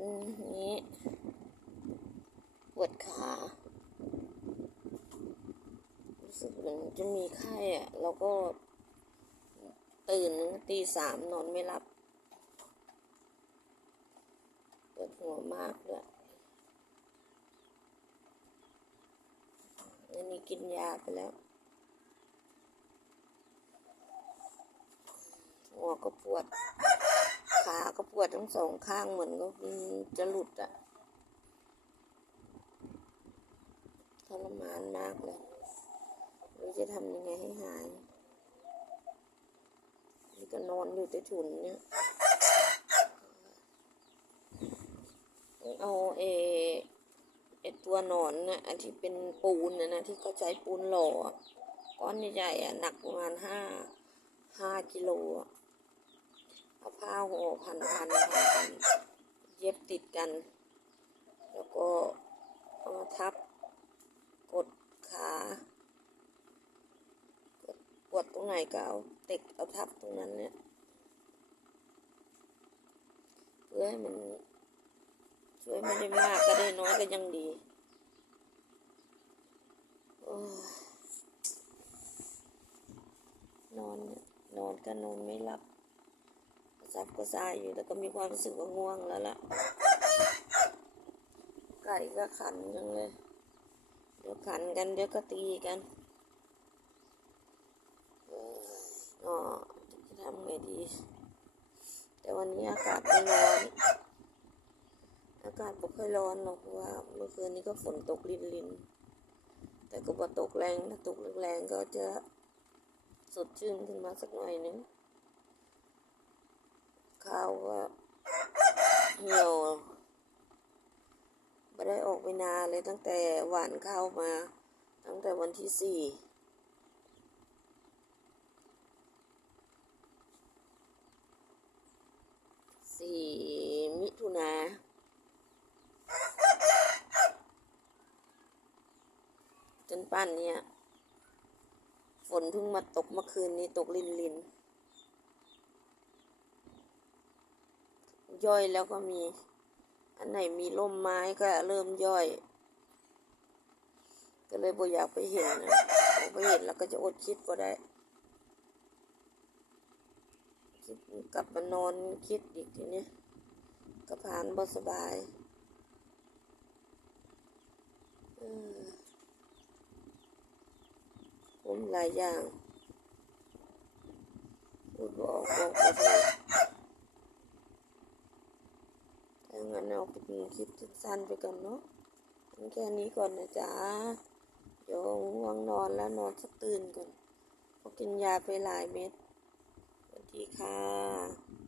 วันนี้ปวดขา รู้สึกเหมือนจะมีไข้อะแล้วก็ตื่นตีสามนอนไม่หลับปวดหัวมากเลยอันนี้กินยาไปแล้วหัวก็ปวด ขาก็ปวดทั้งสองข้างเหมือนก็จะหลุดอะทรมานมากเลยรู้จะทำยังไงให้หายนี่ก็นอนอยู่ใต้ถุนเนี่ยเอาเอเอตัวหนอนนะอันที่เป็นปูนนะนะที่เขาใช้ปูนหล่อก้อนใหญ่ๆอะหนักประมาณห้าห้ากิโลอะ ผ้าห่อพันพันพันพันเย็บติดกัน แล้วก็เอามาทับกดขากดปวดตรงไหนก็เอาเต็กเอาทับตรงนั้นเนี่ยเพื่อให้มันช่วยไม่ได้มากก็ได้น้อยก็ยังดีอนอนนอนก็นอนไม่หลับ ซับก็ซายอยู่แต่ก็มีความรู้สึกว่าง่วงแล้วล่ะ ไก่ก็ขันจังเลย เดี๋ยวขันกันเดี๋ยวก็ตีกันอ๋อจะทำไงดี แต่วันนี้อากาศไม่ร้อน อากาศไม่ค่อยร้อนหรอกเพราะว่าเมื่อคืนนี้ก็ฝนตกลินลินแต่ก็บ่ตกแรงถ้าตกแรงๆก็จะสดชื่นขึ้นมาสักหน่อยนึง ข้าวก็เหี่ยวไม่ได้ออกไปนาเลยตั้งแต่หวานข้าวมา ตั้งแต่วันที่สี่สี่มิถุนาจนปั้นเนี่ย ฝนเพิ่งมาตกเมื่อคืนนี้ตกลินลิน ย่อยแล้วก็มี อันไหนมีร่มไม้ก็เริ่มย่อย ก็เลยบ่อยากไปเห็นนะไปเห็นแล้วก็จะอดคิดก็ได้คิดกลับมานอนคิดอีกทีนี้ก็ผ่านบ่สบายออผมหลายอย่างพูดบออกบอกบ่ถูก นเอาเป็นคลิปสั้นๆไปก่อนเนาะงั้นแค่นี้ก่อนนะจ๊ะ เดี๋ยวง่วงนอนแล้วนอนสักตื่นก่อนเพราะกินยาไปหลายเม็ดสวัสดีค่ะ